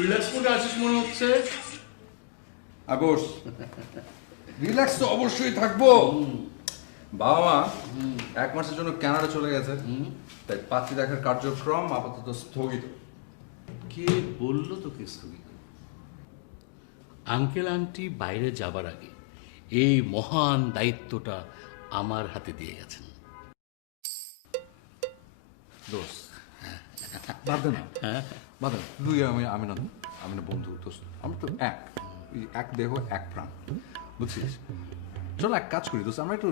Relax করে আছিস মনে হচ্ছে। আগোস রিল্যাক্স তো অবশ্যই থাকবো। বাবা মা 1 মাসের জন্য কানাডা চলে গেছে, তাই পাত্রী দেখার কার্যক্রম আপাতত স্থগিত। কে বললো তোকে স্থগিত? আঙ্কেল আন্টি বাইরে যাবার আগে এই মহান দায়িত্বটা আমার হাতে দিয়ে গেছেন। দোস্ত বাদ দে না, বাদ দে না। তুই আমি না বন্ধু দোস্ত, আমরা তো এক দেহ এক প্রাণ, বুঝছিস? চল এক কাজ করি দোস্ত, আমরা একটু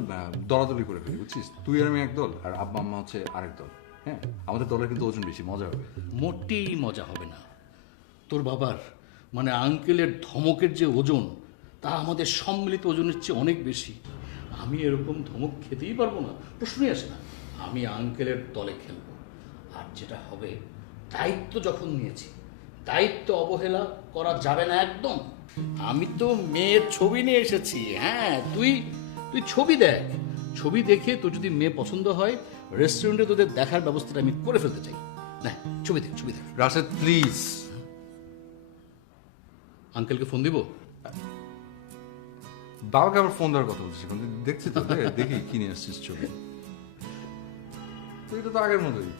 দলাদলি করে ফেলি, বুঝছিস? তুই আর আমি এক দল, আর আব্বা আম্মা হচ্ছে আরেক দল। হ্যাঁ, আমাদের দলের কিন্তু ওজন বেশি, মজা হবে। মোটেই মজা হবে না। তোর বাবার মানে আঙ্কেলের ধমকের যে ওজন, তা আমাদের সম্মিলিত ওজনের চেয়ে অনেক বেশি। আমি এরকম ধমক খেতেই পারবো না, প্রশ্নই আসে না। আমি আঙ্কেলের দলে খেলবো। আর যেটা হবে, দায়িত্ব যখন নিয়েছি, দায়িত্ব অবহেলা করা যাবে না একদম। আমি তো মেয়ের ছবি নিয়ে এসেছি। হ্যাঁ, তুই ছবি দেখ। ছবি দেখে তোর যদি মেয়ে পছন্দ হয়, রেস্টুরেন্টে তোদের দেখার ব্যবস্থাটা আমি করে ফেলতে চাই। না, ছবি দেখ। রাশেদ প্লিজ। আঙ্কেলকে ফোন দিব? বাবাকে আবার ফোন দেওয়ার কথা বলছিস? দেখছি তো, দেখি কি নিয়ে আসছিস ছবি। তুই তো আগের মতোই,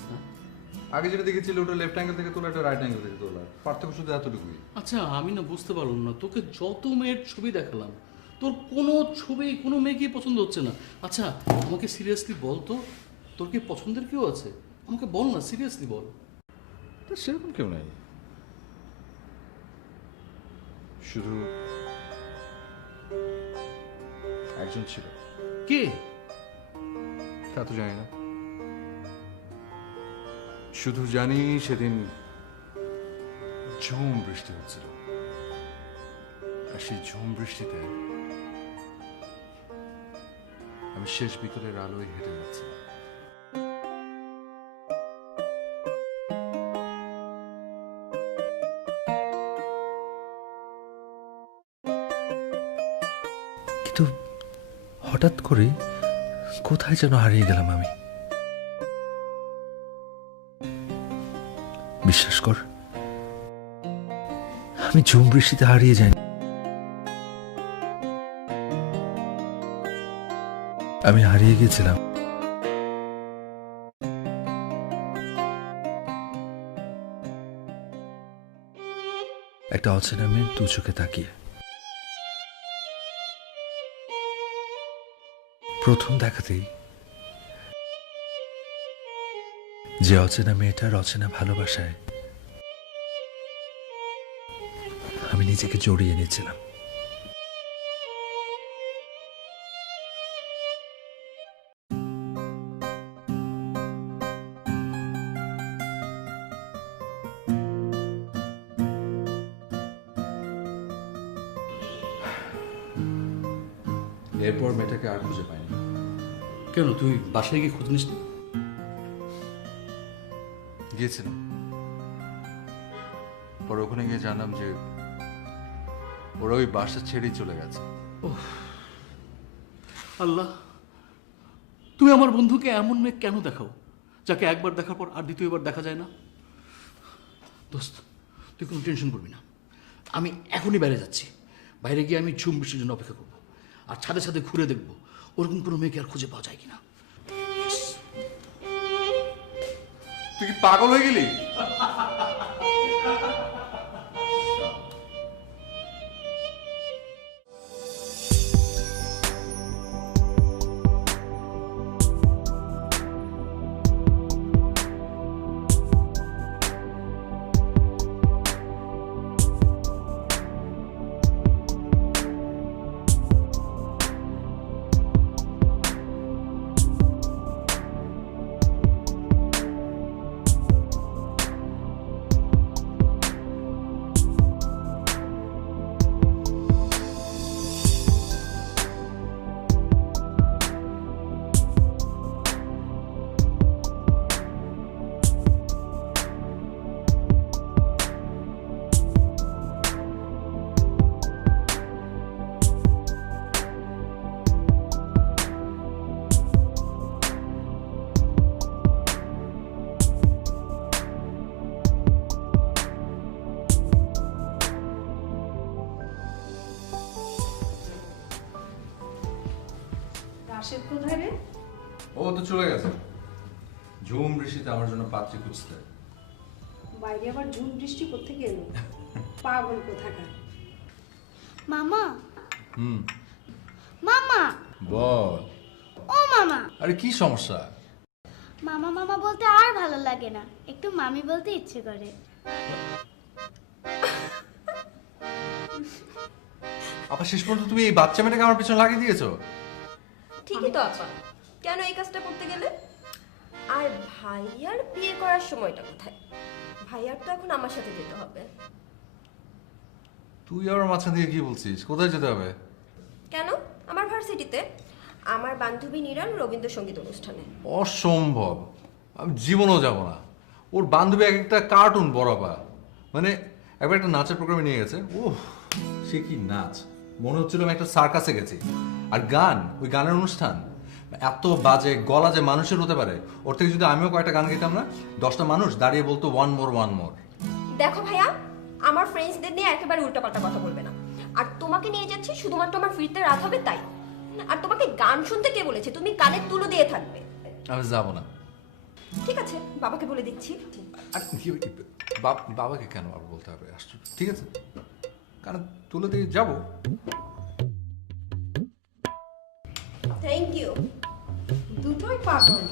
আগে যেটা দেখেছিল ওটা লেফট অ্যাঙ্গেল থেকে তোলা, এটা রাইট অ্যাঙ্গেল থেকে তোলা, পার্থক্য শুধু এতটুকুই। আচ্ছা, আমি না বুঝতে পারলাম না, তোকে যত মেয়ের ছবি দেখালাম, তোর কোনো ছবি কোনো মেয়েকেই পছন্দ হচ্ছে না। আচ্ছা, আমাকে সিরিয়াসলি বল তো, তোর কি পছন্দের কেউ আছে? আমাকে বল না, সিরিয়াসলি বল। সেরকম কেউ নাই, শুধু একজন ছিল। কে? তা তো জানি না, শুধু জানি সেদিন ঝুম বৃষ্টি হচ্ছিল, আর সেই ঝুম বৃষ্টিতে আমি শেষ বিকেলের আলোয় হেঁটে যাচ্ছিলাম। কিন্তু হঠাৎ করে কোথায় যেন হারিয়ে গেলাম আমি। বিশ্বাস কর, আমি ঝুম বৃষ্টিতে হারিয়ে যাইনি। আমি হারিয়ে গেছিলাম একটা অচেনা মেয়ের দু চোখে তাকিয়ে। প্রথম দেখাতেই যে অচেনা মেয়েটার অচেনা ভালোবাসায় আমি নিজেকে জড়িয়ে নিয়েছিলাম। এরপর মেয়েটাকে আর খুঁজে পাইনি। কেন, তুই বাসায় গিয়ে খোঁজ নিস না? গিয়েছিলাম, পরে ওখানে গিয়ে জানলাম যে ওরা ওই বাসা ছেড়েই চলে গেছে। আল্লাহ, তুমি আমার বন্ধুকে এমন মেয়ে কেন দেখাও যাকে একবার দেখার পর আর দ্বিতীয়বার দেখা যায় না? দোস্ত, তুই কোনো টেনশন করবি না, আমি এখনই বাইরে যাচ্ছি। বাইরে গিয়ে আমি ঝুম বৃষ্টির জন্য অপেক্ষা করবো, আর ছাদে ছাদে ঘুরে দেখবো ওরকম কোনো মেয়েকে আর খুঁজে পাওয়া যায় কিনা। তুই কি পাগল হয়ে গেলি? রাশেদ কোথায় রে? ও তো চলে গেছে ঝুম বৃষ্টিতে আমার জন্য পাত্রী খুঁজতে। বাইরে আবার ঝুম বৃষ্টি কোত্থেকে এলো? পাগল কোথাকার। মামা হুম মামা বল। ও মামা আরে কি সমস্যা? মামা মামা বলতে আর ভালো লাগে না, একটু মামি বলতে ইচ্ছে করে। আপা শেষ পর্যন্ত তুমি এই বাচ্চা মেয়েটাকে আমার পিছনে লাগিয়ে দিয়েছো? ঠিকই তো আপা, কেন এই কাজটা করতে গেলে? আর ভাইয়ার বিয়ে করার সময়টা কোথায়? ভাইয়ার তো এখন আমার সাথে যেতে হবে। তুই আবার মাঝখান দিয়ে কি বলছিস? কোথায় যেতে হবে? কেন? আমার ভার্সিটিতে আমার বান্ধবী নিরান রবীন্দ্রসঙ্গীত অনুষ্ঠানে। অসম্ভব, আমি জীবনেও যাব না। ওর বান্ধবী এক একটা কার্টুন বড়পা, মানে একবার একটা নাচের প্রোগ্রামে নিয়ে গেছে। ওহ সে কি নাচ, মনে হচ্ছিল আমি একটা সার্কাসে গেছি। আর গান, ওই গানের অনুষ্ঠান এত বাজে, গলা যে মানুষের হতে পারে। ওর থেকে যদি আমিও কয়েকটা গান গেতাম না, 10টা মানুষ দাঁড়িয়ে বলতো ওয়ান মোর ওয়ান মোর। দেখো ভাইয়া, আমার ফ্রেন্ডসদের নিয়ে একেবারে উল্টাপাল্টা কথা বলবে না। আর তোমাকে নিয়ে যাচ্ছি শুধুমাত্র আমার ফিরতে রাত হবে তাই। আর তোমাকে গান শুনতে কে বলেছে? তুমি কানে তুলো দিয়ে থাকবে। আমি যাব না। ঠিক আছে, বাবাকে বলে দিচ্ছি। আর বাবাকে কেন আবার বলতে হবে? আশ্চর্য। ঠিক আছে, কারণ তুলে দিয়ে যাবো। Thank you. দুটোই পাগল।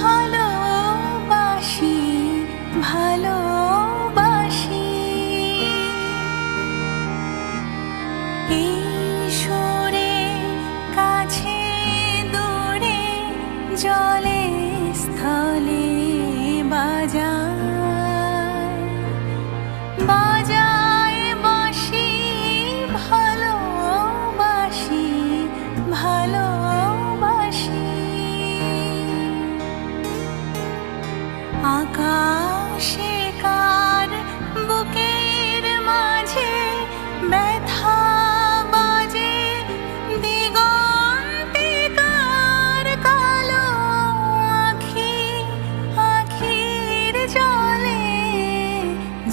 ভালোবাসি ভালোবাসি এই সুরে কাছে দূরে জলে স্থলে বাজায় বাজায় বাঁশি ভালোবাসি ভালোবাসি আকাশে কার বুকের মাঝে ব্যথা বাজে দিগন্তে কার কালো আখি আখির জলে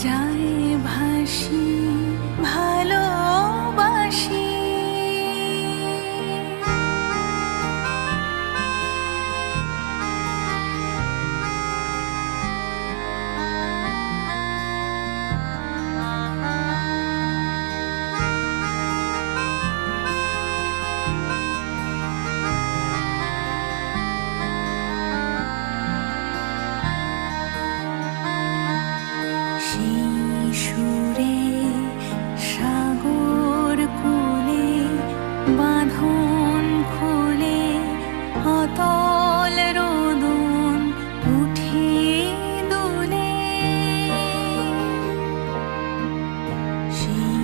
যায় ভাসি ভালোবাসি সেই সুরে সাগর কূলে বাঁধন খুলে অতল রোদন উঠে দুলে সেই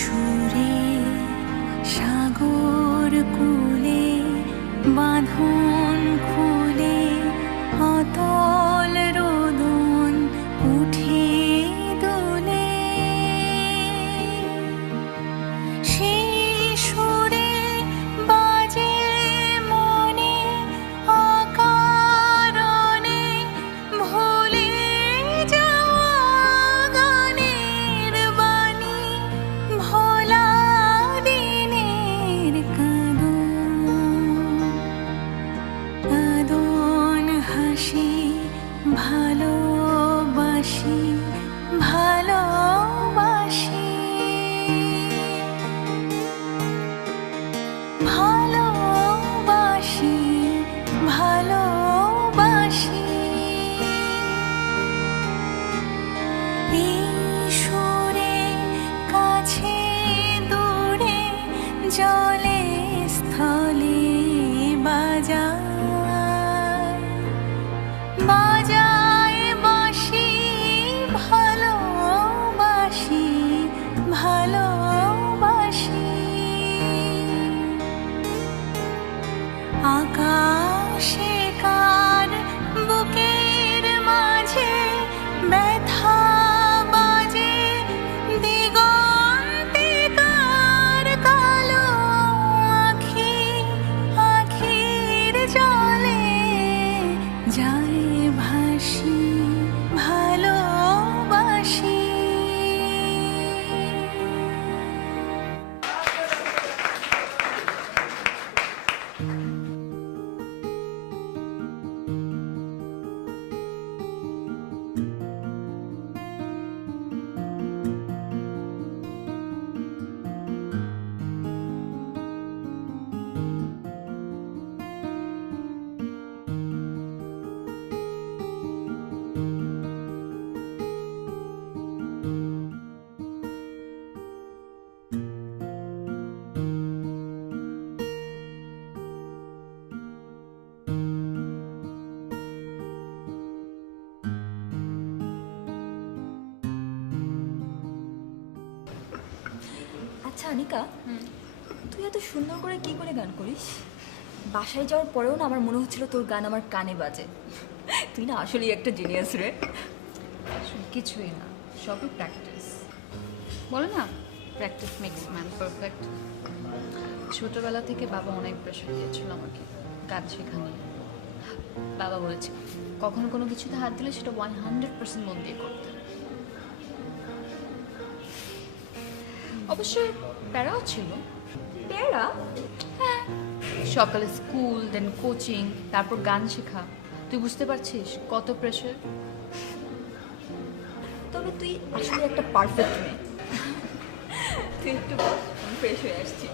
সুরে সাগর কূলে বাঁধন খুলে অতল রোদন উঠে দুলে সেই সুরে বাজে মনে অকারণে ভুলে যাওয়া গানের বাণী ভোলা দিনের কাঁদন কাঁদন হাসি ভালোবাসি ভালোবাসি ভালোবাসি ভালোবাসি এই সুরে কাছে দূরে জলে স্থলে বাজায় বাজায় বাঁশি ভালোবাসি ভালোবাসি আকাশে কার আচ্ছা আনিকা, তুই এত সুন্দর করে কি করে গান করিস? বাসায় যাওয়ার পরেও না আমার মনে হচ্ছিল তোর গান আমার কানে বাজে। তুই না আসলেই একটা জিনিয়াস রে। আসলে কিছুই না, সবই প্র্যাকটিস। বলে না, প্র্যাকটিস মেক্স ম্যান পারফেক্ট। ছোটবেলা থেকে বাবা অনেক প্রেশার দিয়েছিল আমাকে গান শেখা নিয়ে। বাবা বলেছে কখনো কোনো কিছুতে হাত দিলে সেটা 100% মন দিয়ে করতে। অবশ্যই প্যারাও ছিল। প্যারা? হ্যাঁ, সকালে স্কুল, দেন কোচিং, তারপর গান শেখা। তুই বুঝতে পারছিস কত প্রেশার? তবে তুই আসলে একটা পারফেক্ট মেয়ে। তুই একটু বস, আমি ফ্রেশ হয়ে আসছি।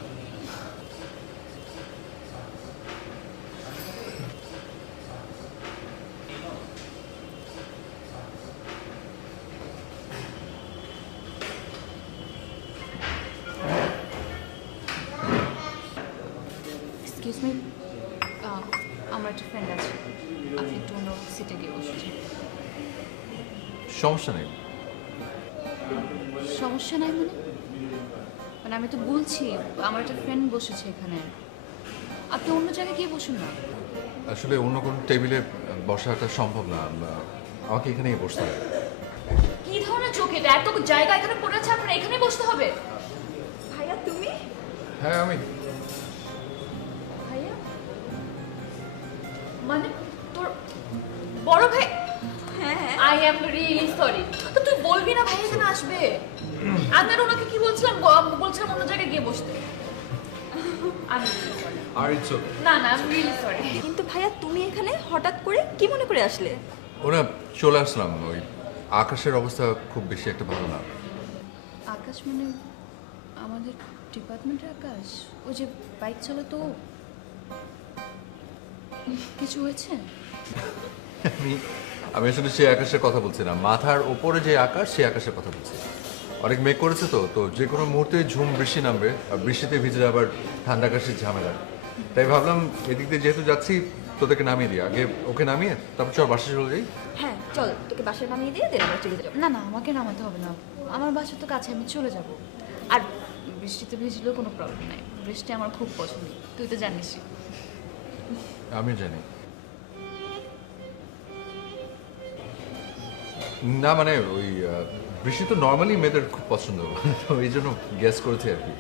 এক্সকিউজ মি, আমার একটা ফ্রেন্ড আছে, আপনি একটু অন্য সিটে গিয়ে বসেছেন। সমস্যা নেই। সমস্যা নাই মানে? মানে আমি তো বলছি আমার একটা ফ্রেন্ড বসেছে এখানে, আপনি অন্য জায়গায় গিয়ে বসুন না। আসলে অন্য কোনো টেবিলে বসাটা সম্ভব না, আমাকে এখানেই বসতে হবে। কি ধরনের চোখ এটা? এত জায়গা এখানে পড়ে আছে, আপনার এখানেই বসতে হবে? ভাইয়া তুমি? হ্যাঁ আমি। ভাইয়া মানে তোর বড় ভাই? হ্যাঁ হ্যাঁ। I am really sorry. তো তুই বলবি না ভাই এখানে আসবে? আমি আর ওনাকে কি বলছিলাম, বলছিলাম অন্য জায়গায় গিয়ে বসতে। আমি really sorry. আর ইটস ওকে। না না, আমি রিয়েলি সরি। কিন্তু ভাইয়া তুমি এখানে হঠাৎ করে কি মনে করে আসলে? ওরা চলে আসলাম, ওই আকাশের অবস্থা খুব বেশি একটা ভালো না। আকাশ মানে আমাদের ডিপার্টমেন্টের আকাশ, ওই যে বাইক চালাতো? কিছু হয়েছে? আমি আসলে সেই আকাশের কথা বলছি না, মাথার ওপরে যে আকাশ সেই আকাশের কথা বলছি। অনেক মেঘ করেছে তো তো যে কোনো মুহূর্তে ঝুম বৃষ্টি নামবে, আর বৃষ্টিতে ভিজে আবার ঠান্ডা আকাশের ঝামেলা। তাই ভাবলাম এদিক দিয়ে যেহেতু যাচ্ছি তোদেরকে নামিয়ে দিই, আগে ওকে নামিয়ে তারপর চল বাসে চলে যাই। হ্যাঁ চল, তোকে বাসায় নামিয়ে দিয়ে দেন আমরা চলে যাবো। না না, আমাকে নামাতে হবে না, আমার বাসা তো কাছে, আমি চলে যাব। আর বৃষ্টিতে ভিজলেও কোনো প্রবলেম নাই, বৃষ্টি আমার খুব পছন্দ, তুই তো জানিসই। আমি জানি না, মানে ওই বৃষ্টি তো নর্মালি মেয়েদের খুব পছন্দ, তো এই জন্য গ্যাস করেছি আর কি।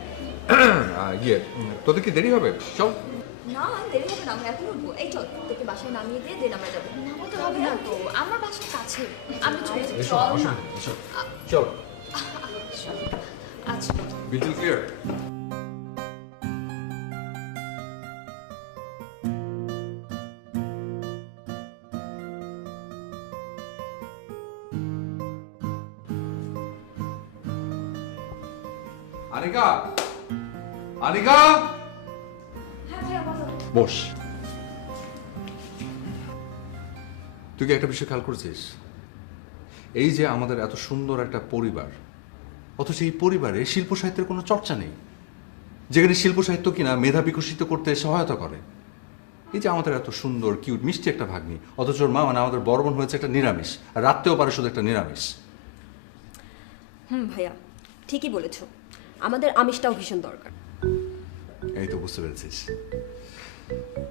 ইয়ে তোদের কি দেরি হবে? চল। না দেরি হবে না, আমরা এখন উঠবো। এই চল, তোকে বাসায় নামিয়ে দিয়ে দেন আমরা যাবো। নামাতে হবে না তো, আমার বাসার কাছে, আমি চলে যাবো। এসো, চল না। অসুবিধা নেই, চল। চল। আচ্ছা বিটল ক্লিয়ার। আনিকা, আনিকা, বস। তুই কি একটা বিষয় খেয়াল করেছিস? এই যে আমাদের এত সুন্দর একটা পরিবার, অথচ এই পরিবারে শিল্প সাহিত্যের কোনো চর্চা নেই, যেখানে শিল্প সাহিত্য কিনা মেধা বিকশিত করতে সহায়তা করে। এই যে আমাদের এত সুন্দর কিউট মিষ্টি একটা ভাগ্নি, অথচ ওর মা মানে আমাদের বড় বোন হয়েছে একটা নিরামিষ, আর রাখতেও পারে শুধু একটা নিরামিষ। ভাইয়া ঠিকই বলেছো, আমাদের আমিষটাও ভীষণ দরকার। এই তো বুঝতে পেরেছিস।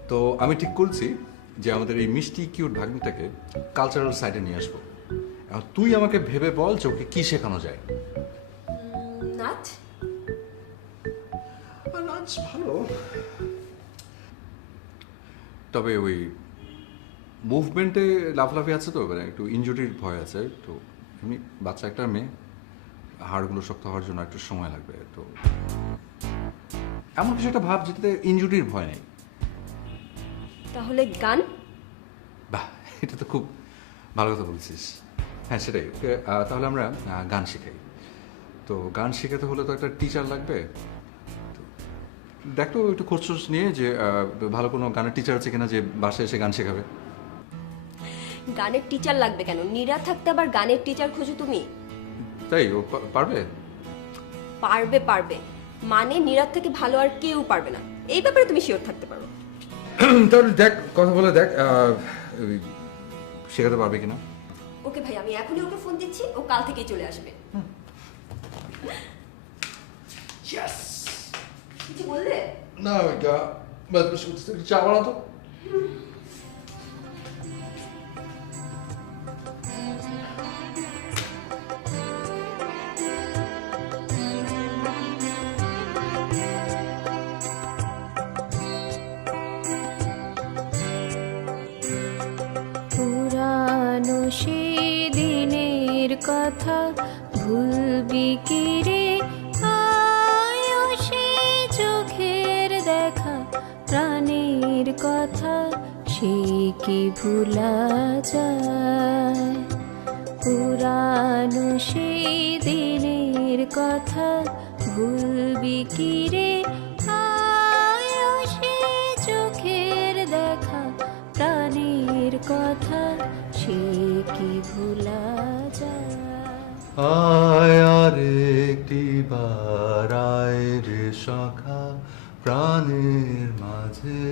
তো আমি ঠিক করছি যে আমাদের এই মিষ্টি কিউট ভাগ্নিটাকে কালচারাল সাইডে নিয়ে আসবো। এখন তুই আমাকে ভেবে বল যে ওকে কি শেখানো যায়। নাচ? নাচ ভালো, তবে ওই মুভমেন্টে লাফলাফি আছে তো, মানে একটু ইনজুরির ভয় আছে। তো এমনি বাচ্চা একটা মেয়ে, হাড়গুলো শক্ত হওয়ার জন্য একটু সময় লাগবে। তো এমন কিছু একটা ভাব যেটাতে ইনজুরির ভয় নেই। তাহলে গান? বাহ, এটা তো খুব ভালো কথা বলছিস। হ্যাঁ সেটাই, তাহলে আমরা গান শেখাই। তো গান শেখাতে হলে তো একটা টিচার লাগবে। দেখ তো একটু খোঁজ নিয়ে যে ভালো কোনো গানের টিচার আছে কিনা যে বাসায় এসে গান শেখাবে। গানের টিচার লাগবে কেন? নীরা থাকতে আবার গানের টিচার খোঁজো তুমি? তাই ও পারবে? পারবে পারবে, মানে নীরার থেকে ভালো আর কেউ পারবে না, এই ব্যাপারে তুমি শিওর থাকতে পারো। তাহলে দেখ, কথা বলে দেখ শেখাতে পারবে কিনা। ওকে ভাই, আমি এখনই ওকে ফোন দিচ্ছি, ও কাল থেকেই চলে আসবে। কিছু বললে? না ওইটা চা বানাতো। পুরানো সেই দিনের কথা ভুলবি কি রে, আয়ো সেই চোখের দেখা প্রাণের কথা, সে কি ভুলা যায়? পুরানো সেই দিনের কথা ভুলবি কি রে, আয়ো সেই চোখের দেখা প্রাণের কথা, সে কি ভুলা যায়? আয় আর একটি বার আয় রে সখা, প্রাণের মাঝে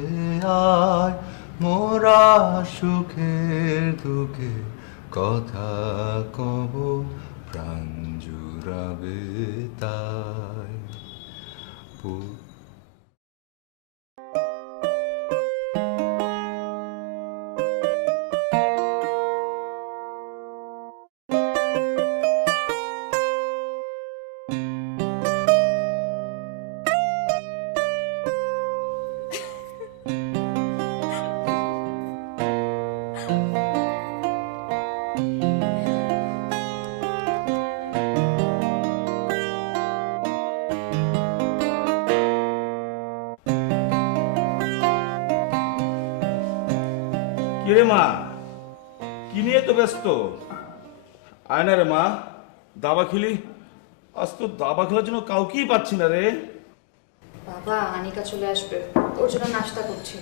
আয়, মোরা সুখের দুঃখে কথা কব, প্রাণ জুড়াবে তাই। কিরে মা, কি নিয়ে তো ব্যস্ত? আয় না রে মা, দাবা খেলি। আজ তো দাবা খেলার জন্য কাউকেই পাচ্ছি না রে। বাবা আনিকা চলে আসবে, ওর জন্য নাস্তা করছি,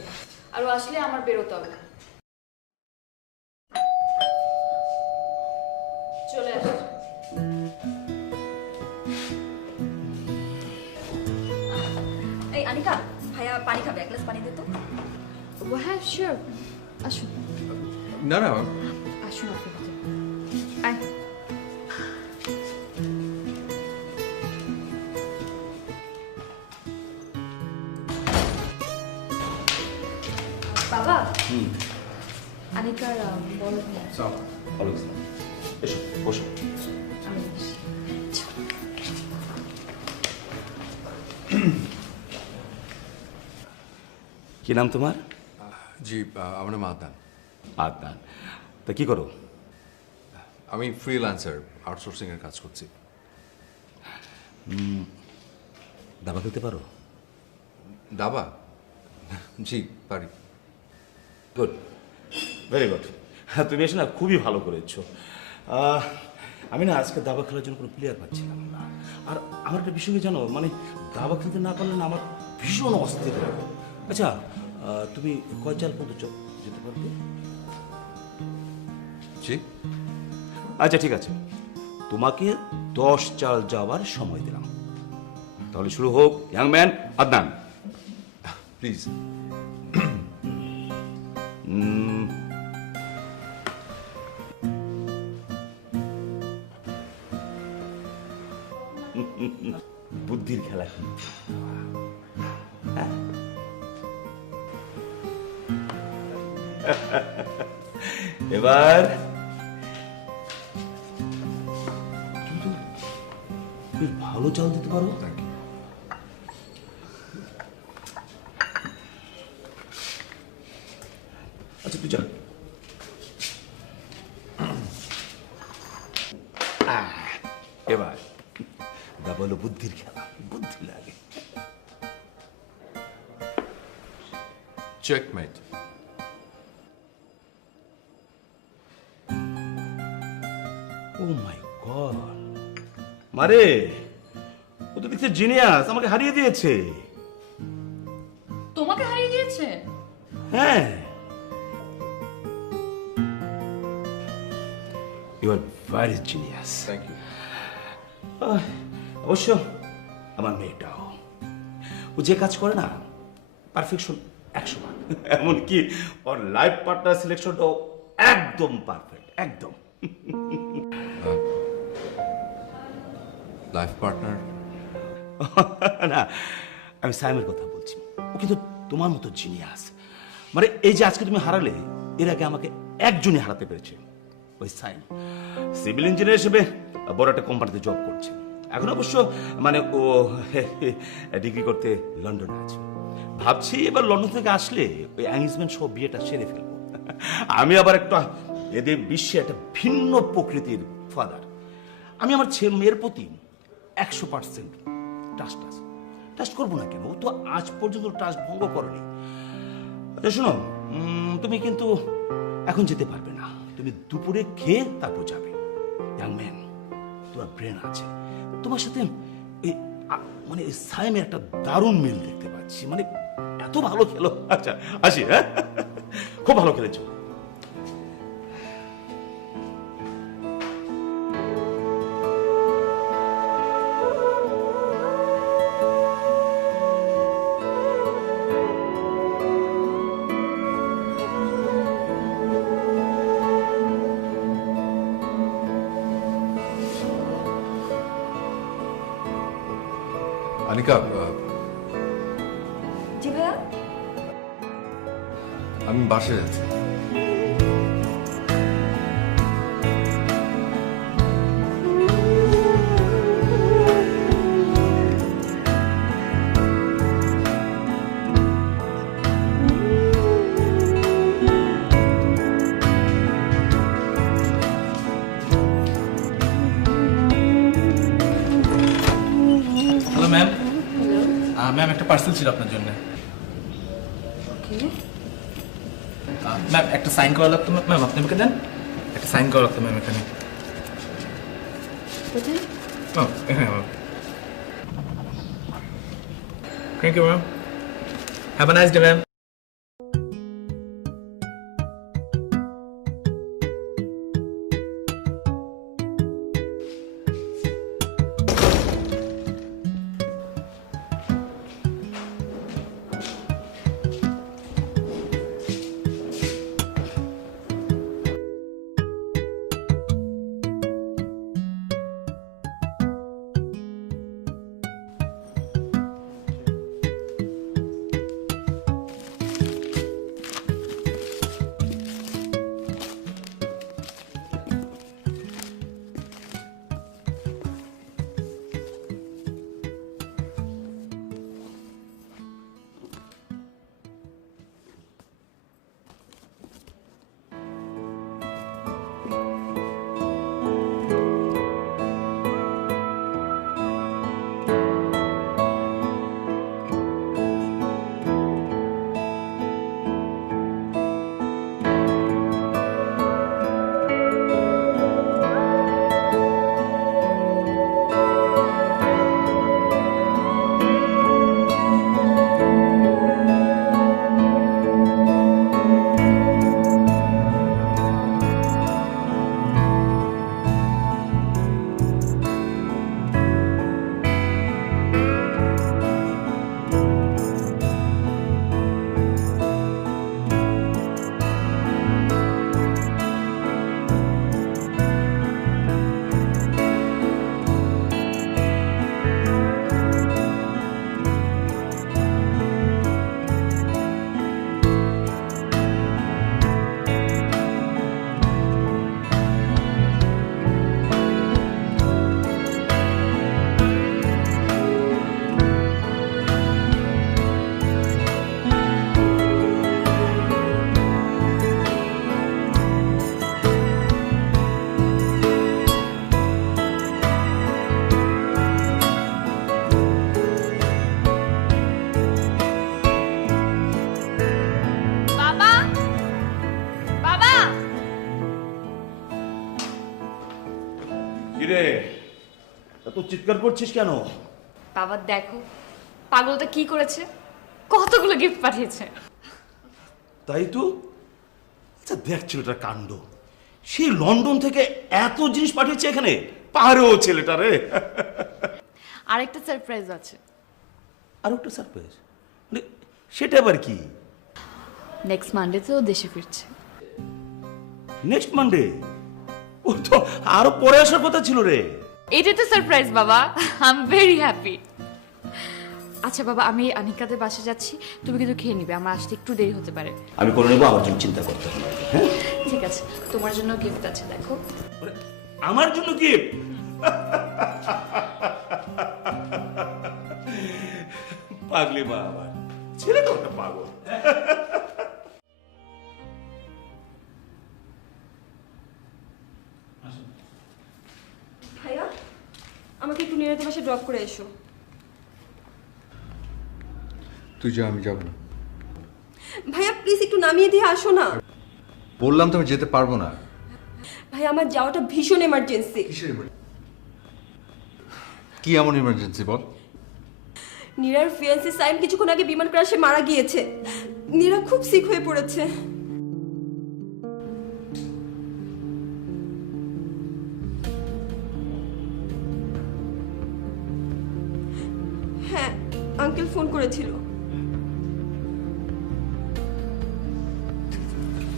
আর ও আসলে আমার বেরোতে হবে। চলে আস। এই আনিকা, ভাইয়া পানি খাবে, এক গ্লাস পানি দে তো। হ্যাঁ শিওর, আসুন না না আসুন আপনি ভিতরে। আয়। বাবা, আনিকার বড় ভাই এসো বসো। আমি বসি। কি নাম তোমার? জি আমার নাম আদনান। আদনান। তা কি করো? আমি ফ্রিল্যান্সার, আউটসোর্সিং এর কাজ করছি। দাবা খেলতে পারো? দাবা? জি পারি। Good, very good. তুমি এসে না খুবই ভালো করেছো। আমি না আজকে দাবা খেলার জন্য কোনো প্লেয়ার পাচ্ছিলাম না। আর আমার একটা বিষয় কি জানো, মানে দাবা খেলতে না পারলে না আমার ভীষণ অস্থির লাগে। আচ্ছা তুমি কয় চাল পর্যন্ত যেতে পারবে? জি আচ্ছা ঠিক আছে, তোমাকে 10 চাল যাওয়ার সময় দিলাম। তাহলে শুরু হোক। Young man Adnan, please. বুদ্ধির খেলা কিন্তু। হ্যাঁ। এবার তুমি তো বেশ ভালো চাল দিতে পারো। আচ্ছা তুই চল। এবার দাবা হলো বুদ্ধির খেলা, বুদ্ধি লাগে। চেকমেট। ও মাই গড, মারে ও তো দেখছে জিনিয়াস, আমাকে হারিয়ে দিয়েছে। তোমাকে হারিয়ে দিয়েছে? হ্যাঁ, you are very genius. Thank you. অবশ্য আমার মেয়েটাও, ও যে কাজ করে না পারফেকশন 100 এমনকি ওর লাইফ পার্টনার সিলেকশনটাও একদম পারফেক্ট, একদম। Life partner? না, আমি সাইমের কথা বলছি। ও কিন্তু তোমার মতো জিনিয়াস। মানে এই যে আজকে তুমি হারালে, এর আগে আমাকে একজনই হারাতে পেরেছে, ওই সাইম। সিভিল ইঞ্জিনিয়ার হিসেবে বড় একটা কোম্পানিতে জব করছে। এখন অবশ্য মানে ও ডিগ্রি করতে লন্ডনে আছে। ভাবছি এবার লন্ডন থেকে আসলে ওই এঙ্গেজমেন্ট সহ বিয়েটা সেরে ফেলবো। আমি আবার একটা এদের বিশ্বে একটা ভিন্ন প্রকৃতির ফাদার। আমি আমার মেয়ের প্রতি 100% ট্রাস্ট করবো না কেন? ও তো আজ পর্যন্ত ট্রাস্ট ভঙ্গ করেনি। আচ্ছা শোনো, তুমি কিন্তু এখন যেতে পারবে না। তুমি দুপুরে খেয়ে তারপর যাবে। ইয়াং ম্যান, তোমার ব্রেন আছে। তোমার সাথে মানে সাইমের একটা দারুণ মিল দেখতে পাচ্ছি। মানে এত ভালো খেলো। আচ্ছা আসি, হ্যাঁ, খুব ভালো খেলেছো। আনিকা, জি ভাইয়া। আমি বাসায় যাচ্ছি। Hello ma'am. ম্যাম, একটা পার্সেল ছিল আপনার জন্য। ম্যাম, একটা সাইন করা লাগতো। ম্যাম আপনি আমাকে দেন, একটা সাইন করা লাগতো ম্যাম এখানে। ম্যাম এখানে। Ma'am thank you ma'am. Have a nice day ma'am. কিরে, এত চিৎকার করছিস কেন? বাবা দেখো পাগলটা কি করেছে, কতগুলো গিফট পাঠিয়েছে। তাই তো। আচ্ছা দেখ ছেলেটার কাণ্ড, সেই লন্ডন থেকে এত জিনিস পাঠিয়েছে এখানে। পারেও ছেলেটা রে। আরেকটা সারপ্রাইজ আছে। আর একটা সারপ্রাইজ? মানে সেটা আবার কি? নেক্সট মানডেতে ও দেশে ফিরছে। Next Monday? ও তো আরো পরে আসার কথা ছিল রে। এটাই তো সারপ্রাইজ বাবা। I am very happy. আচ্ছা বাবা, আমি আনিকাদের বাসা যাচ্ছি, তুমি কিন্তু খেয়ে নিবে, আমার আসতে একটু দেরি হতে পারে। আমি করে নেবো, আমার জন্য চিন্তা করতে হবে না, হ্যাঁ? ঠিক আছে, তোমার জন্য গিফট আছে, দেখো। আমার জন্য গিফট? পাগলি মা আমার, ছেলে তো একটা পাগল। ভাইয়া, আমাকে একটু নিরাতে বাসে ড্রপ করে এসো। তুই যা, আমি যাবো না। ভাইয়া প্লিজ একটু নামিয়ে দিয়ে আসো না। বললাম তো আমি যেতে পারবো না। ভাইয়া আমার যাওয়াটা ভীষণ এমার্জেন্সি। কিসের কি এমন ইমার্জেন্সি বল? নীরার ফিয়ান্সি সাইম কিছুক্ষণ আগে বিমান ক্রাশে মারা গিয়েছে। নীরা খুব সিক হয়ে পড়েছে। হ্যাঁ, আঙ্কেল ফোন করেছিল।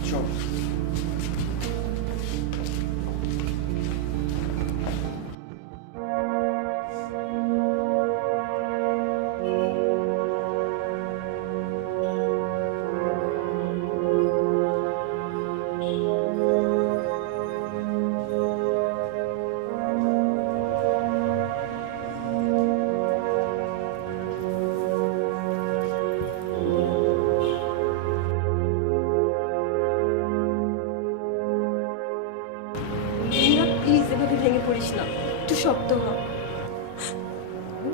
চল। নীরা প্লিজ এভাবে ভেঙে পড়িস না, একটু শক্ত হ।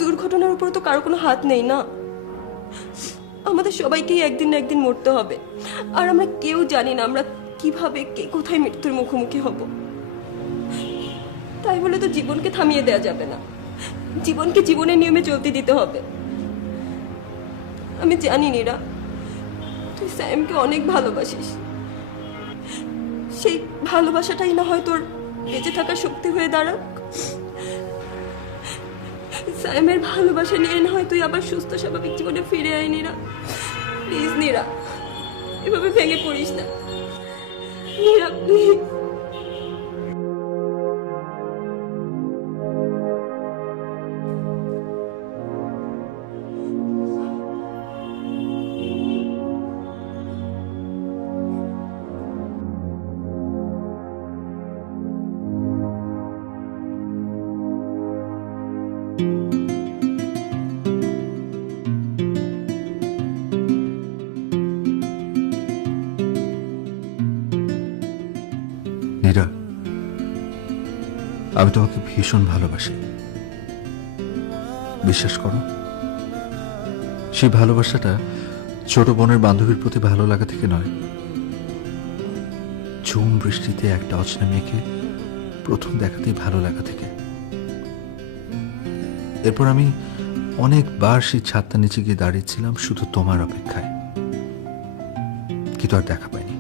দুর্ঘটনার উপর তো কারো কোনো হাত নেই না। আমাদের সবাইকেই একদিন না একদিন মরতে হবে, আর আমরা কেউ জানি না আমরা কিভাবে কে কোথায় মৃত্যুর মুখোমুখি হব। তাই বলে তো জীবনকে থামিয়ে দেওয়া যাবে না, জীবনকে জীবনের নিয়মে চলতে দিতে হবে। আমি জানি নীরা, তুই স্যামকে অনেক ভালোবাসিস। সেই ভালোবাসাটাই না হয় তোর বেঁচে থাকার শক্তি হয়ে দাঁড়াক। স্যামের ভালোবাসা নিয়ে না হয় তুই আবার সুস্থ স্বাভাবিক জীবনে ফিরে আয় নীরা। প্লিজ নীরা, এভাবে ভেঙে পড়িস না নীরা, প্লিজ। নীরা, আমি তোমাকে ভীষণ ভালোবাসি, বিশ্বাস করো। সেই ভালোবাসাটা ছোট বোনের বান্ধবীর প্রতি ভালো লাগা থেকে নয়, ঝুম বৃষ্টিতে একটা অচেনা মেয়েকে প্রথম দেখাতেই ভালো লাগা থেকে। এরপর আমি অনেকবার সেই ছাদটা নিচে গিয়ে দাঁড়িয়েছিলাম শুধু তোমার অপেক্ষায়, কিন্তু আর দেখা পাইনি।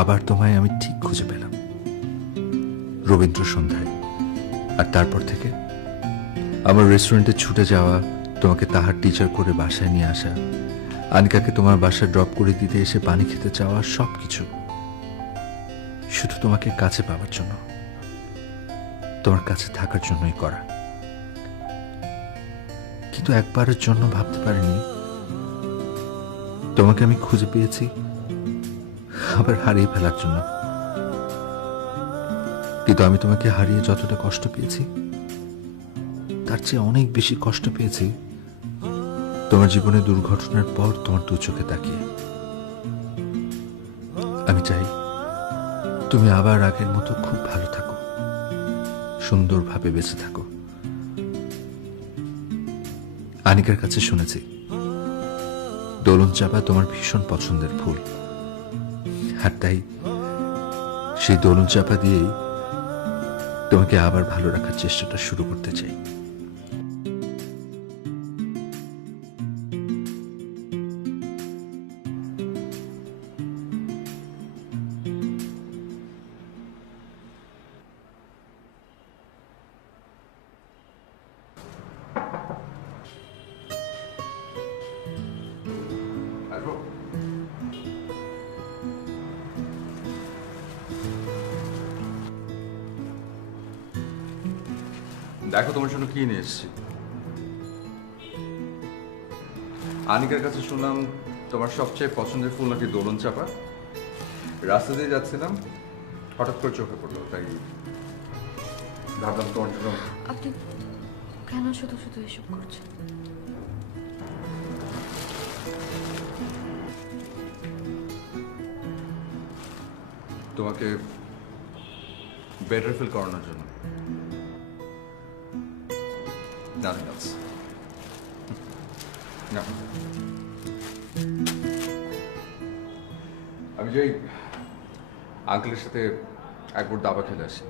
আবার তোমায় আমি ঠিক খুঁজে পেলাম রবীন্দ্র সন্ধ্যায়, আর তারপর থেকে আমার রেস্টুরেন্টে ছুটে যাওয়া, তোমাকে তাহার টিচার করে বাসায় নিয়ে আসা, আনিকাকে তোমার বাসায় ড্রপ করে দিতে এসে পানি খেতে চাওয়া, সবকিছু শুধু তোমাকে কাছে পাওয়ার জন্য, তোমার কাছে থাকার জন্যই করা। কিন্তু একবারের জন্য ভাবতে পারিনি তোমাকে আমি খুঁজে পেয়েছি আবার হারিয়ে ফেলার জন্য। কিন্তু আমি তোমাকে হারিয়ে যতটা কষ্ট পেয়েছি, তার চেয়ে অনেক বেশি কষ্ট পেয়েছি তোমার জীবনে দুর্ঘটনার পর তোমার দু চোখে তাকিয়ে। আমি চাই তুমি আবার আগের মতো খুব ভালো থাকো, সুন্দরভাবে বেঁচে থাকো। আনিকার কাছে শুনেছি দোলন চাপা তোমার ভীষণ পছন্দের ফুল, আর তাই সেই দোলন চাপা দিয়েই তোমাকে আবার ভালো রাখার চেষ্টাটা শুরু করতে চাই। দেখো তোমার জন্য কি নিয়ে এসেছি। আনিকার কাছে শুনলাম তোমার সবচেয়ে পছন্দের ফুল নাকি দোলন চাপা। রাস্তা দিয়ে যাচ্ছিলাম, হঠাৎ করে চোখে পড়লো, তাই ভাবলাম তোমার জন্য। আপনি কেন শুধু শুধু এসব করছেন? তোমাকে বেটার ফিল করানোর জন্য। Nothing else. No. আমি যাই আঙ্কেলের সাথে একবার দাবা খেলে আসি।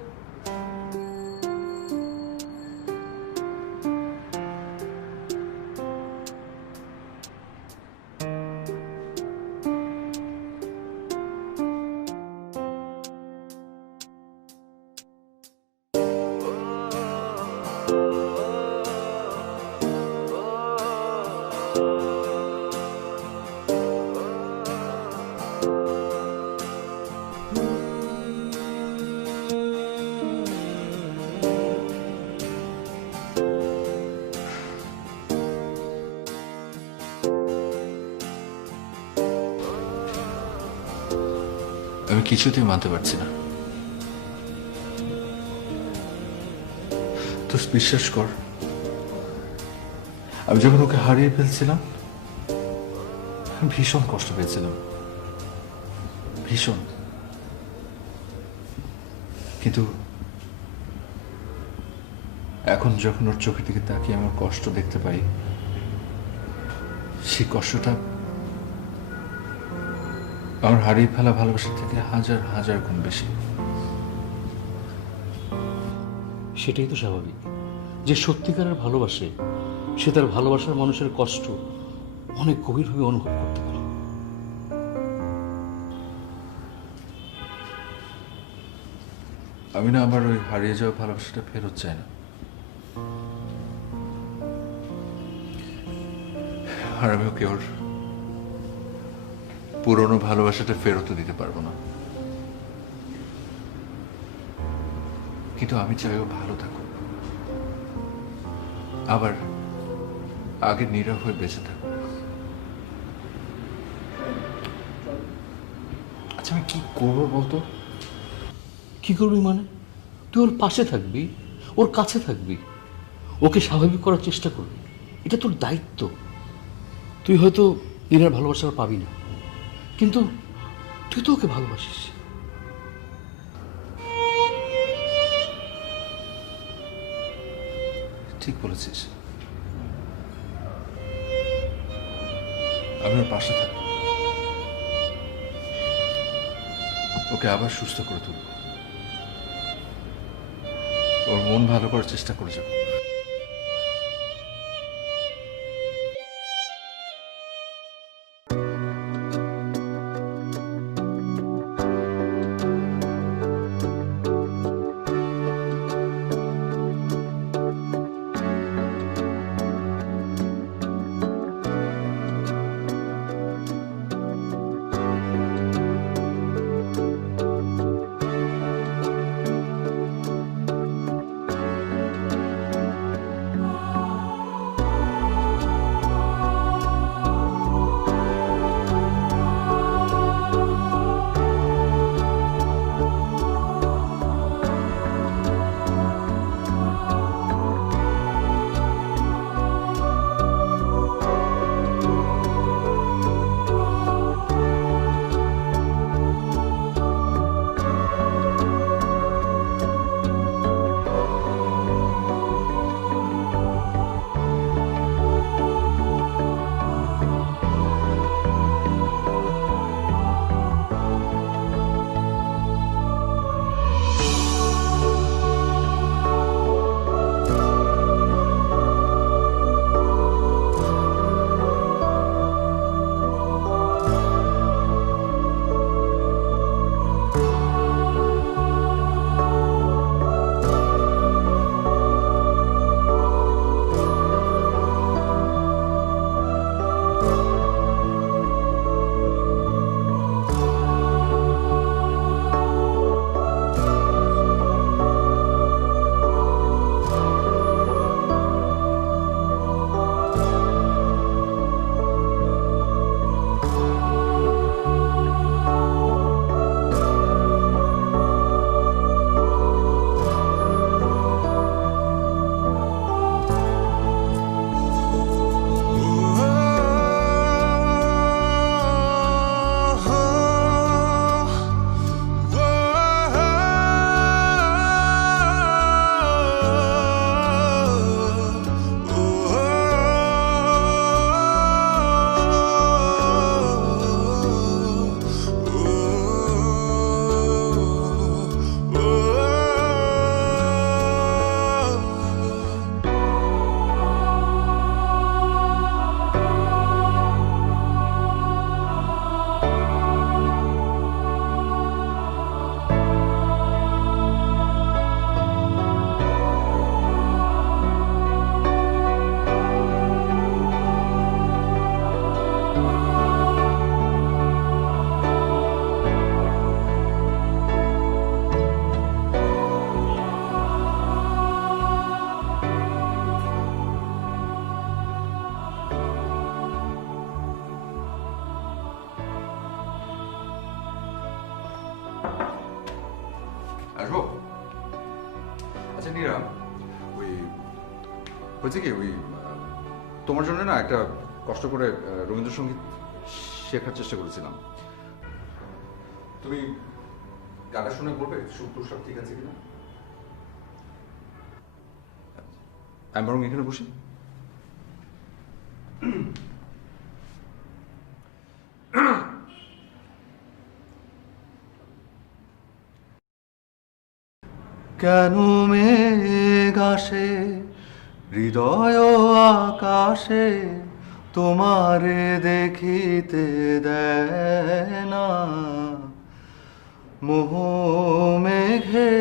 আমি কিছুতেই মানতে পারছি না। তো বিশ্বাস কর, আমি যখন ওকে হারিয়ে ফেলছিলাম আমি ভীষণ কষ্ট পেয়েছিলাম, ভীষণ। কিন্তু এখন যখন ওর চোখের দিকে তাকিয়ে আমার কষ্ট দেখতে পাই, সেই কষ্টটা আমার হারিয়ে ফেলা ভালোবাসা থেকে হাজার হাজার গুণ বেশি। সেটাই তো স্বাভাবিক, যে সত্যিকারের ভালোবাসে সে তার ভালোবাসার মানুষের কষ্ট অনেক গভীরভাবে অনুভব করতে পারে। আমি না আমার ওই হারিয়ে যাওয়া ভালোবাসাটা ফেরত চাই না। আর আমি ওকে ওর পুরনো ভালোবাসাটা ফেরত দিতে পারবো না, কিন্তু আমি চাই ও ভালো থাকুক, আবার আগে নীরব হয়ে বেঁচে থাকুক। আচ্ছা আমি কি করবো বলতো? কি করবি মানে? তুই ওর পাশে থাকবি, ওর কাছে থাকবি, ওকে স্বাভাবিক করার চেষ্টা করবি, এটা তোর দায়িত্ব। তুই হয়তো নীরার ভালোবাসা আর পাবি না, কিন্তু তুই তো ওকে ভালোবাসিস। ঠিক বলেছিস, আমি ওর পাশে থাকবো, ওকে আবার সুস্থ করে তুলব, ওর মন ভালো করার চেষ্টা করে যাবো। নীরা, ওই হয়েছে কি, ওই তোমার জন্য না একটা কষ্ট করে রবীন্দ্রসঙ্গীত শেখার চেষ্টা করেছিলাম। তুমি গানটা শুনে বলবে সুর সব ঠিক আছে কিনা? আমি বরং এখানে বসি। কেন মেঘ আসে হৃদয় আকাশে, তোমারে দেখিতে দেয় না। মোহ মেঘে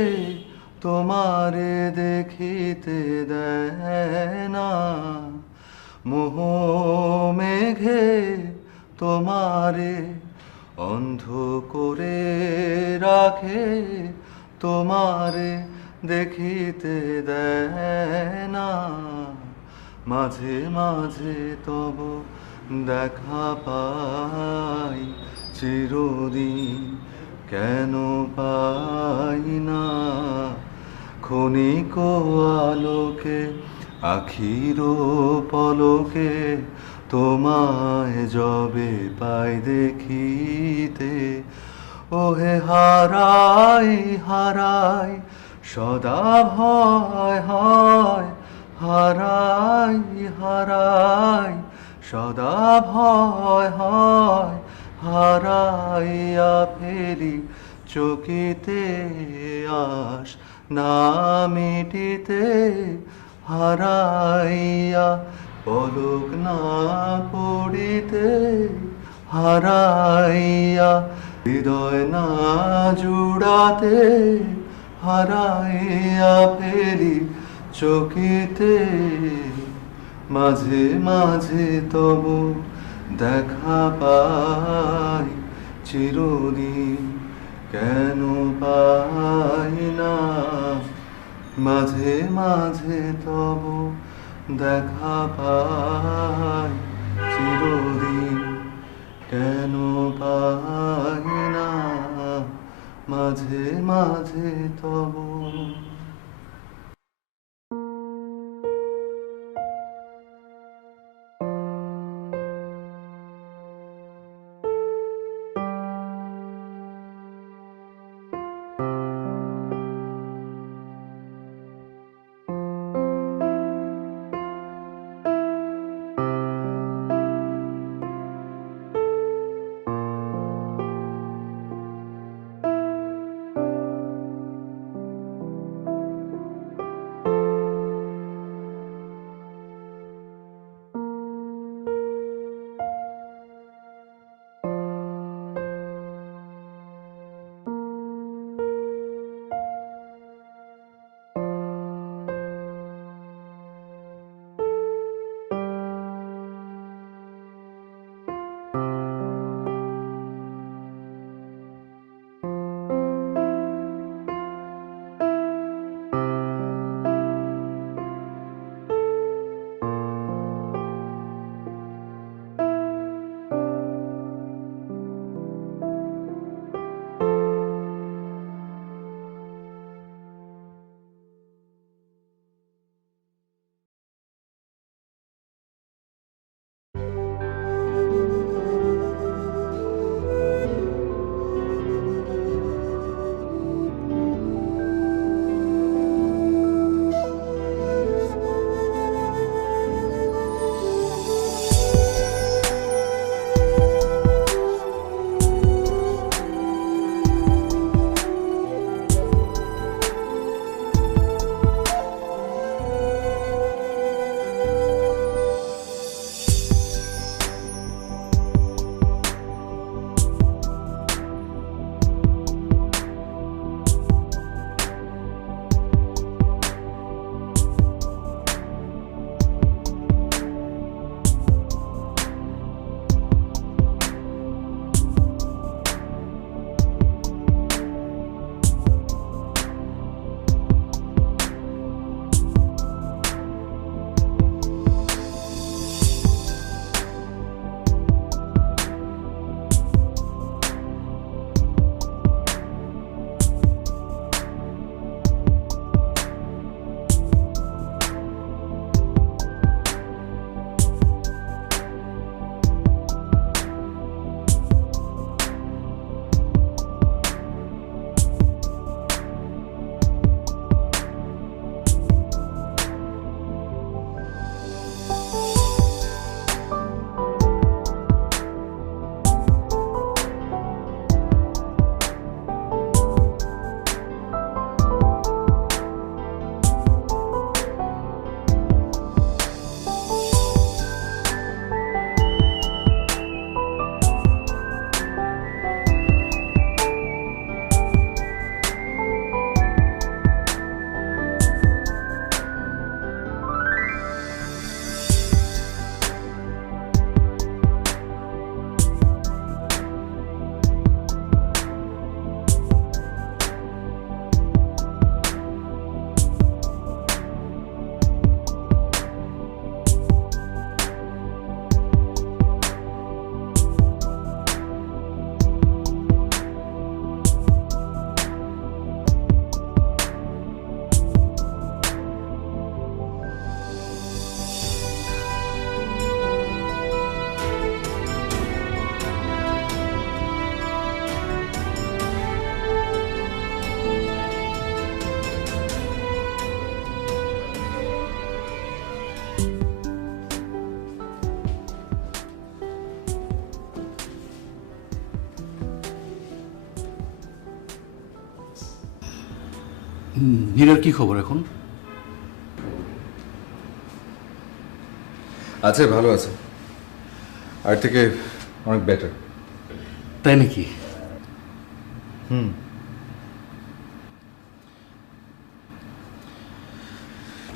তোমারে দেখিতে দেয় না। মোহ মেঘে তোমারে অন্ধ করে রাখে, তোমারে দেখিতে দেয় না। মাঝে মাঝে তব দেখা পাই, চিরদিন কেন পাই না। ক্ষণিক আলোকে আখির পলকে, তোমায় যবে পাই দেখিতে। ওহে হারাই হারাই সদা ভয় হয়, হারাই হারাই সদা ভয় হয়। হারাইয়া ফেরি চকিতে আস না মিটিতে, হারাইয়া পলক না পড়িতে। হারাইয়া হৃদয় না জুড়াতে, হারাইয়া ফেরি চকিতে। মাঝে মাঝে তবু দেখা পাই, চিরদিন কেন পাই না। মাঝে মাঝে তবু দেখা পাই, চিরদিন কেন পাই না। মাঝে মাঝে তবু। নীরার কি খবর এখন? আছে, ভালো আছে, আর থেকে অনেক বেটার। তাই নাকি?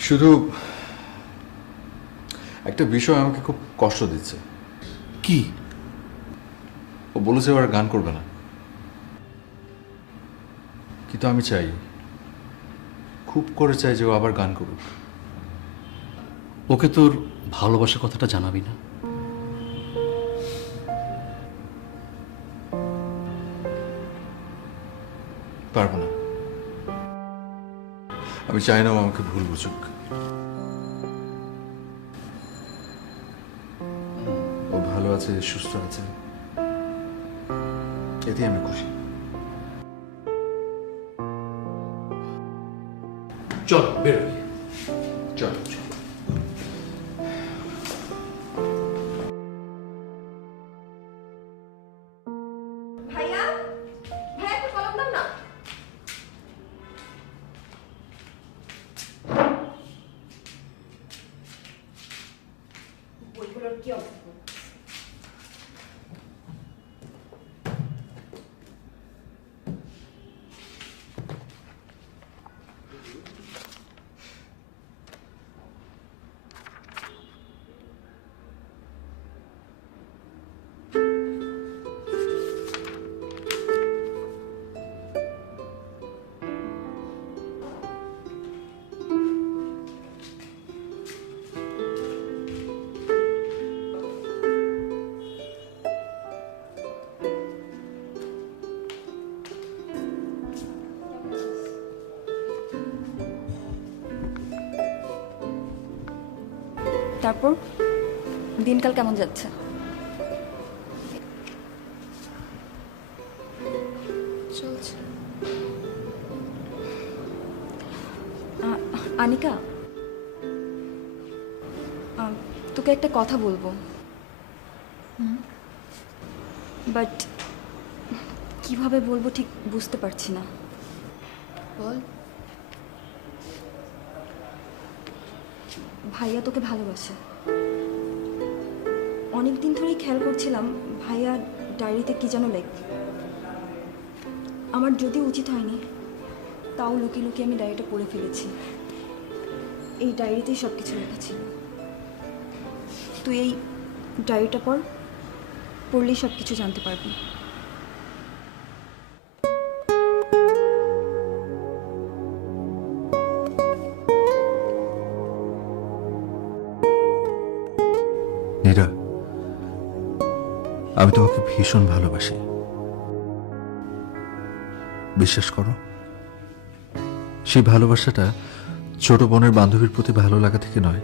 শুধু একটা বিষয় আমাকে খুব কষ্ট দিচ্ছে। কি? ও বলেছে ও আর গান করবে না, কিন্তু আমি চাই, খুব করে চাই যে ও আবার গান করুক। ওকে তোর ভালোবাসার কথাটা জানাবি না? পারবো না, আমি চাই না ও আমাকে ভুল বুঝুক। ও ভালো আছে, সুস্থ আছে, এতেই আমি খুশি। চল বেরোই। চল। ভাইয়া, ভাইয়া একটু কলম দাও না। বইগুলোর কি অবস্থা? তারপর দিনকাল কেমন যাচ্ছে? চলছে। আনিকা, তোকে একটা কথা বলবো, বাট কিভাবে বলবো ঠিক বুঝতে পারছি না। বল। ভাইয়া তোকে ভালোবাসে। অনেকদিন ধরেই খেয়াল করছিলাম ভাইয়া ডায়েরিতে কি যেন লেখে। আমার যদি উচিত হয়নি, তাও লুকিয়ে লুকিয়ে আমি ডায়েরিটা পড়ে ফেলেছি। এই ডায়েরিতেই সব কিছু লেখা ছিল। তুই এই ডায়েরিটা পড়লেই সব কিছু জানতে পারবি। নীরা, আমি তোমাকে ভীষণ ভালোবাসি, বিশ্বাস করো। সেই ভালোবাসাটা ছোট বোনের বান্ধবীর প্রতি ভালো লাগা থেকে নয়,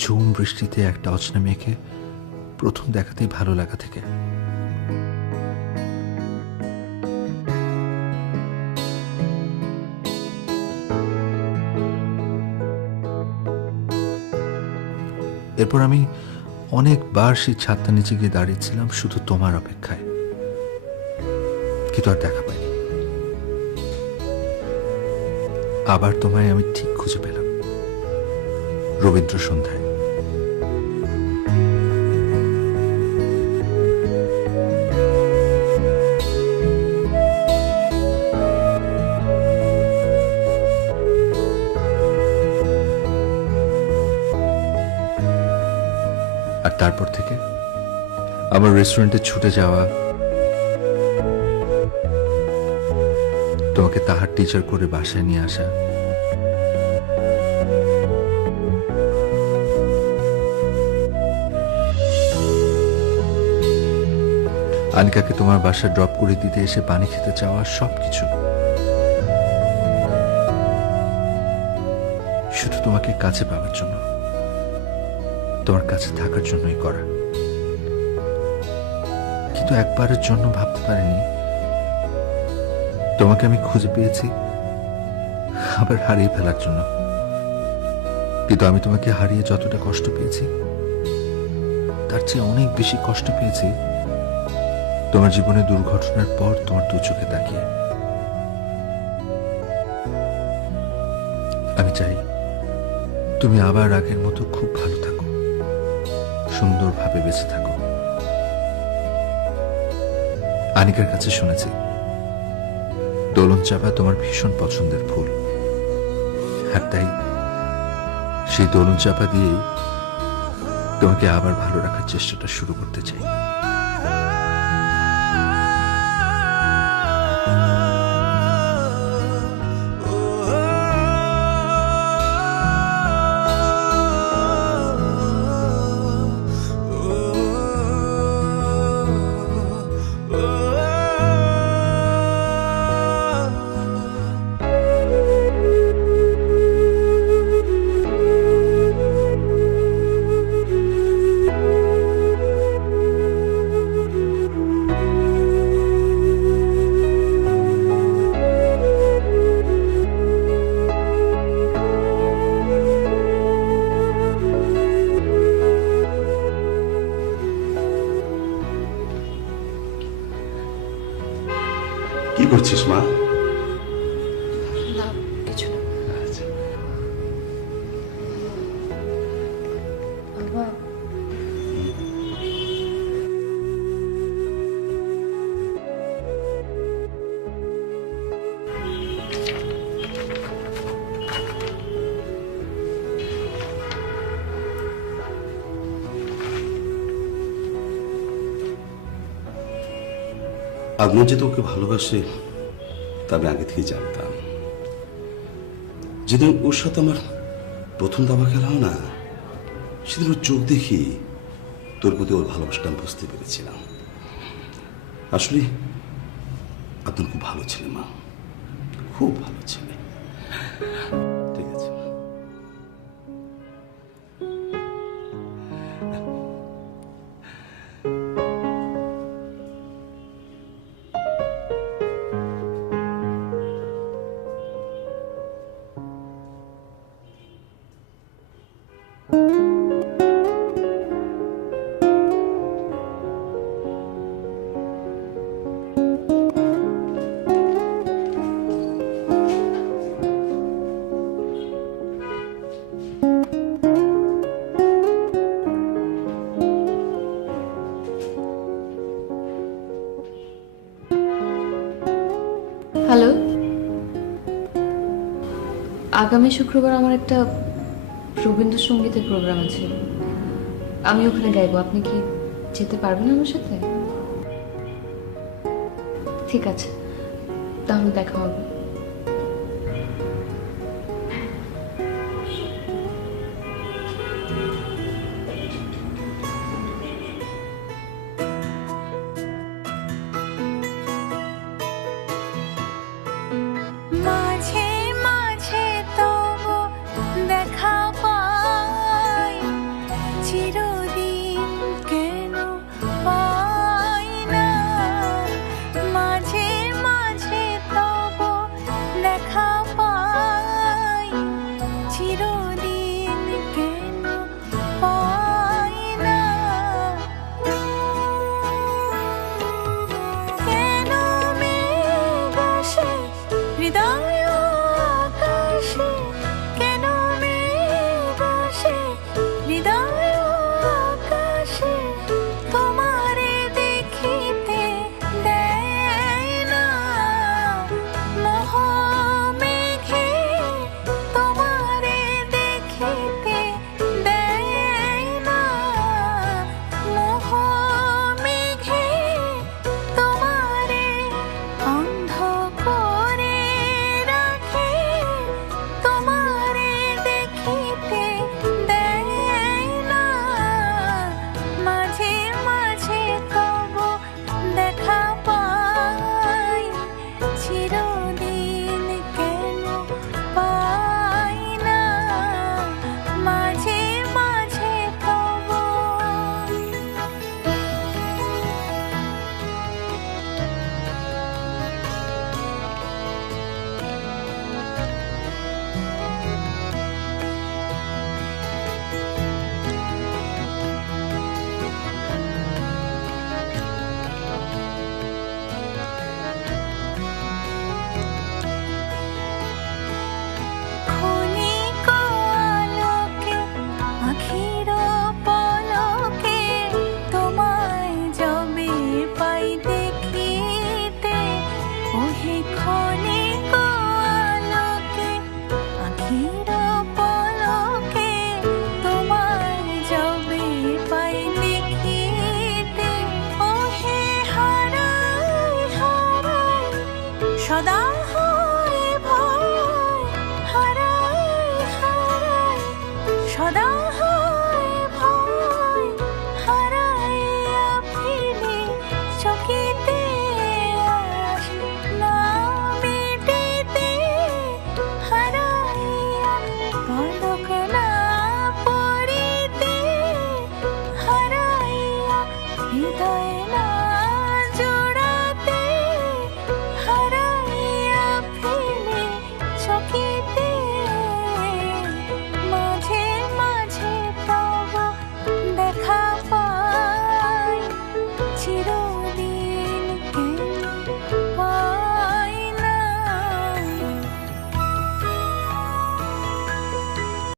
ঝুম বৃষ্টিতে একটা অচেনা মেয়েকে প্রথম দেখাতেই ভালো লাগা থেকে। এরপর আমি অনেকবার সেই ছাদটা নিচে গিয়ে দাঁড়িয়েছিলাম শুধু তোমার অপেক্ষায়, কিন্তু আর দেখা পাইনি। আবার তোমায় আমি ঠিক খুঁজে পেলাম রবীন্দ্র সন্ধ্যায়। আর তারপর থেকে আমার রেস্টুরেন্টে ছুটে যাওয়া, তোমাকে তাহার টিচার করে বাসায় নিয়ে আসা, আনিকাকে তোমার বাসায় ড্রপ করে দিতে এসে পানি খেতে চাওয়া, সবকিছু শুধু তোমাকে কাছে পাওয়ার জন্য, তোমার কাছে থাকার জন্যই করা। কিন্তু একবারের জন্য ভাবতে পারিনি তোমাকে আমি খুঁজে পেয়েছি আবার হারিয়ে ফেলার জন্য। কিন্তু আমি তোমাকে হারিয়ে যতটা কষ্ট পেয়েছি, তার চেয়ে অনেক বেশি কষ্ট পেয়েছি তোমার জীবনে দুর্ঘটনার পর তোমার দু চোখে তাকিয়ে। আমি চাই তুমি আবার আগের মতো খুব ভালো থাকো, সুন্দরভাবে বেঁচে থাকো। আনিকার কাছে শুনেছি দোলন চাপা তোমার ভীষণ পছন্দের ফুল, আর তাই সেই দোলন চাপা দিয়েই তোমাকে আবার ভালো রাখার চেষ্টাটা শুরু করতে চাই। কি করছিস মা? না কিছু না। বাবা, আদনান যে তোকে ভালোবাসে তা আমি আগে থেকে জানতাম। যেদিন ওর সাথে আমার প্রথম দাবা খেলা হয় না, সেদিন ওর চোখ দেখি তোর প্রতি ওর ভালোবাসাটা আমি বুঝতে পেরেছিলাম। আসলে আদনান খুব ভালো ছেলে মা, খুব ভালো ছেলে। ঠিক আছে মা। হ্যালো, আগামী শুক্রবার আমার একটা রবীন্দ্রসঙ্গীতের প্রোগ্রাম আছে, আমি ওখানে গাইবো। আপনি কি যেতে পারবেন আমার সাথে? ঠিক আছে, তাহলে দেখা হবে। মাঝে মাঝে তবু দেখা পাই, চিরদিন কেন পাই না। মাঝে মাঝে তবু সদা হয় ভয় হারাই হারাই সদা হয় ভয় হারাইয়া ফিরে চকিতে আস না মিটিতে হারাইয়া পলক না পড়িতে হারাইয়া হৃদয়ে